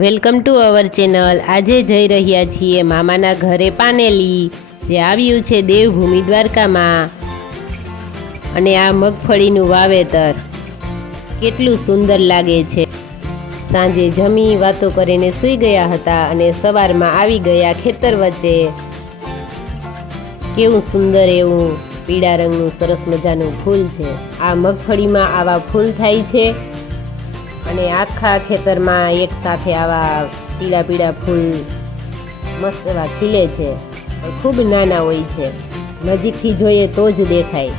Welcome to our channel. આજે જઈ રહ્યા છીએ મામાના ઘરે પાનેલી, જે આવ્યું છે દેવભૂમિ દ્વારકામાં। અને આ મગફળીનું વાવેતર કેટલું સુંદર લાગે છે। સાંજે જમી વાતો કરીને સૂઈ ગયા હતા અને સવારમાં આવી ગયા ખેતર વચ્ચે। કેવું સુંદર એવું પીળા રંગનું સરસ મજાનું ફૂલ છે। આ મગફળીમાં આવા ફૂલ થાય છે અને આખા ખેતરમાં એક સાથે આવા પીળા પીળા ફૂલ મસ્ત એવા ખીલે છે। ખૂબ નાના હોય છે, નજીકથી જોઈએ તો જ દેખાય।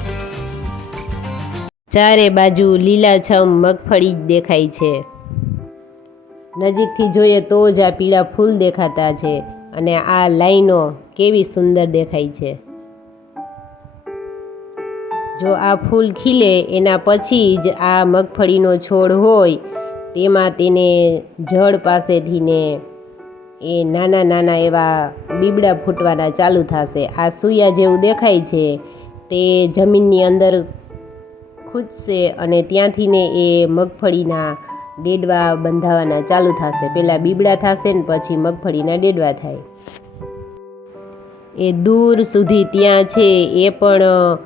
ચારે બાજુ લીલાછમ મગફળી જ દેખાય છે। નજીકથી જોઈએ તો જ આ પીળા ફૂલ દેખાતા છે અને આ લાઈનો કેવી સુંદર દેખાય છે। જો આ ફૂલ ખીલે એના પછી જ આ મગફળીનો છોડ હોય તેમાં તેને જળ પાસેથી ને એ નાના નાના એવા બીબડા ફૂટવાના ચાલુ થશે। આ સૂયા જેવું દેખાય છે તે જમીનની અંદર ખૂંચશે અને ત્યાંથી ને એ મગફળીના ડેડવા બંધાવાના ચાલુ થશે। પહેલાં બીબડા થશે ને પછી મગફળીના ડેડવા થાય। એ દૂર સુધી ત્યાં છે એ પણ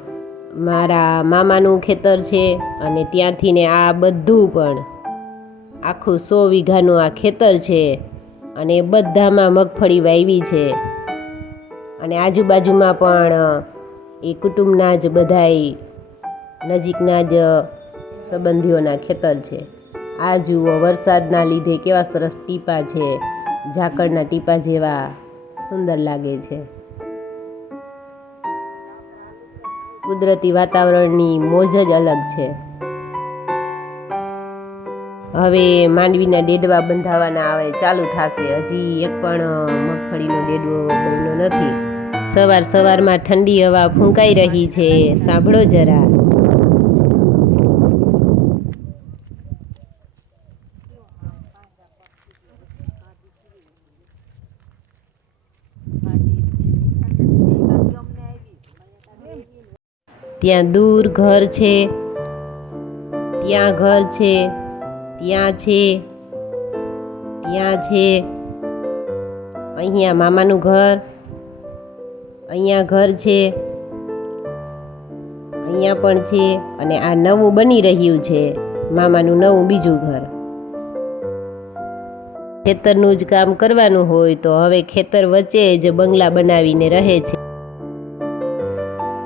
મારા મામાનું ખેતર છે અને ત્યાંથી ને આ બધું પણ આખું 100 વીઘાનું આ ખેતર છે અને બધામાં મગફળી વાવી છે અને આજુબાજુમાં પણ એ કુટુંબના જ બધાય નજીકના જ સંબંધીઓના ખેતર છે। આ જુઓ વરસાદના લીધે કેવા સરસ ટીપા છે, ઝાકળના ટીપા જેવા સુંદર લાગે છે। કુદરતી વાતાવરણની મોજ જ અલગ છે। હવે માંડવીના ડેડવા બંધાવાના આવે ચાલુ થશે। હજી એક પણ મગફળીનો ડેડવો બન્યો નથી। સવાર સવારમાં ઠંડી હવા ફૂંકાઈ રહી છે, સાંભળો જરા। ત્યાં દૂર ઘર છે, ત્યાં ઘર છે, ત્યાં છે, ત્યાં છે, અહીંયા મામાનું ઘર, અહીંયા ઘર છે, અહીંયા પણ છે અને આ નવું બની રહ્યું છે મામાનું નવું બીજું ઘર। ખેતરનું જ કામ કરવાનું હોય તો હવે ખેતર વચ્ચે જ બંગલા બનાવીને રહે છે।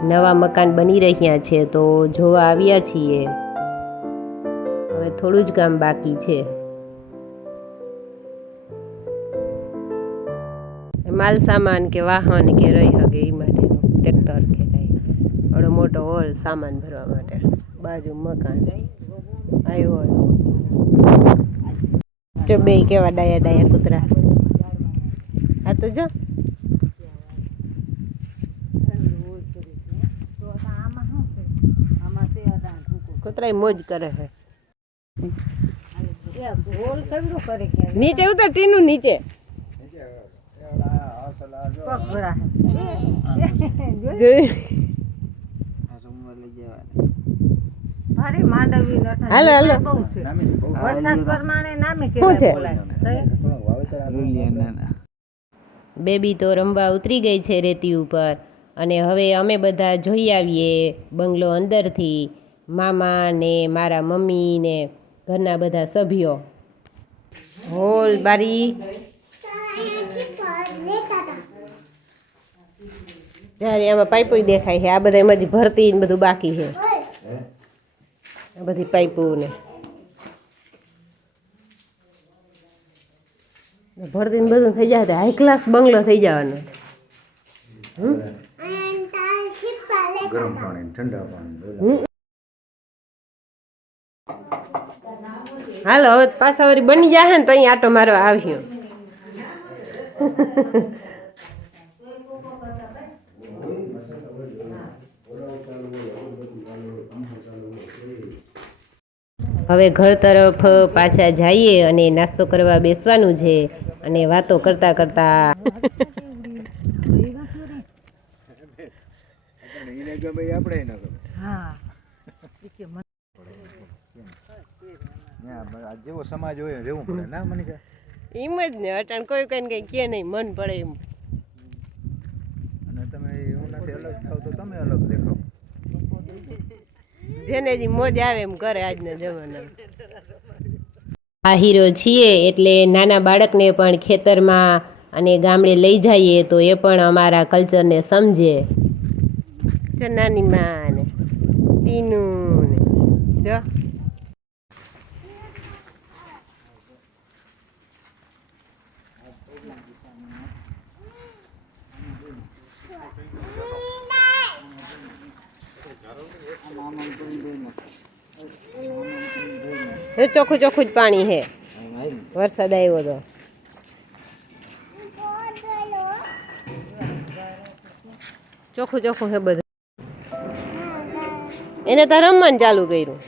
નવા મકાન બની રહ્યા છે તો જોવા આવ્યા છીએ। હવે થોડું જ કામ બાકી છે। માલ સામાન કે વાહન કે રહી શકે એ માટેનું ટ્રેક્ટર કે કાંઈ થોડો મોટો હોલ સામાન ભરવા માટે। બાજુ મકાન આવ્યો જો બે કેવા ડાયા ડાયા કૂતરા। આ તો જો કૂતરા મોજ કરે છે। નીચે ઉતર ટીનું નીચે હાલો હાલો બેબી તો રમવા ઉતરી ગઈ છે રેતી ઉપર અને હવે અમે બધા જોઈ આવીએ બંગલો અંદરથી। મામા ને મારા મમ્મી ને ઘરના બધા સભ્યો। હોલ બારી જ્યારે આમાં પાઇપો દેખાય છે। આ બધા એમાં જ ભરતી ને બધું બાકી છે। આ બધી પાઇપો ને ભરતી ને બધું થઈ જાય હાઈ ક્લાસ બંગલો થઈ જવાનો। ગરમ પાણી ઠંડા પાણી હાલો હવે પાછા વળી બની જાય ને તો અહીં આટો મારવા આવ્યો। હવે ઘર તરફ પાછા જઈએ અને નાસ્તો કરવા બેસવાનું છે અને વાતો કરતા કરતા જેવો સમાજ હોય રહેવું પડે ના મનીષા। એમ જ ને અટાણ કોઈ કઈ કઈ કે નહીં મન પડે એમ. અને તમે એનાથી અલગ થાવ તો તમે અલગ દેખાવ. જેને જે મોજ આવે એમ કરે આજના જમાનામાં. આ હીરો છીએ એટલે નાના બાળકને પણ ખેતરમાં અને ગામડે લઈ જઈએ તો એ પણ અમારા કલ્ચરને સમજે. જો નાની માં ને ટીનું ને જો ચોખ્ખું ચોખ્ખું જ પાણી હે. વરસાદ આવ્યો તો ચોખ્ખું ચોખ્ખું હે બધું. એને તો રમવાનું ચાલુ કર્યું.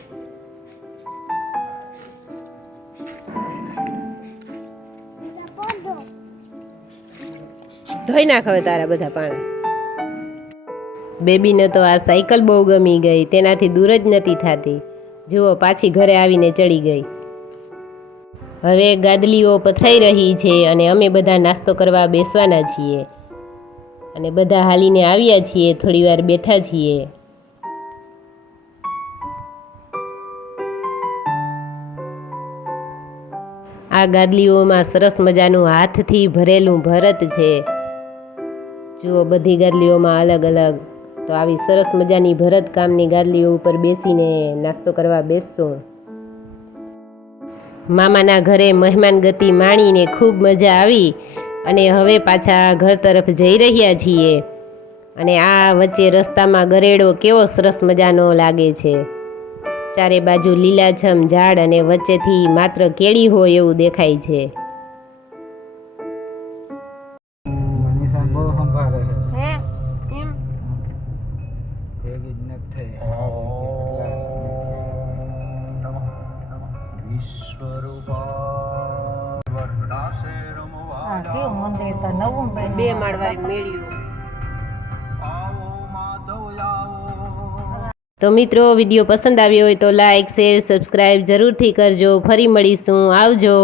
ધોઈ નાખ હવે તારા બધા પાણી. બેબીને તો આ સાયકલ બહુ ગમી ગઈ, તેનાથી દૂર જ નથી થતી. જુઓ પાછી ઘરે આવીને ચડી ગઈ. હવે ગાદલીઓ પથરાઈ રહી છે અને અમે બધા નાસ્તો કરવા બેસવાના છીએ અને બધા હાલીને આવ્યા છીએ, થોડી વાર બેઠા છીએ. આ ગાદલીઓમાં સરસ મજાનું હાથથી ભરેલું ભરત છે. જુઓ બધી ગાદલીઓમાં અલગ અલગ. તો આવી સરસ મજાની ભરત કામની ગાદલીઓ ઉપર બેસીને નાસ્તો કરવા બેસશું. મામાના ઘરે મહેમાન ગતિ માણીને ખૂબ મજા આવી અને હવે પાછા ઘર તરફ જઈ રહ્યા છીએ. અને આ વચ્ચે રસ્તામાં ગરેડો કેવો સરસ મજાનો લાગે છે. ચારે બાજુ લીલાછમ ઝાડ અને વચ્ચેથી માત્ર કેળી હોય એવું દેખાય છે. બે માળવાળી મેળ્યું. તો મિત્રો વિડીયો પસંદ આવ્યો હોય તો લાઈક શેર સબસ્ક્રાઈબ જરૂરથી કરજો. ફરી મળીશું. આવજો.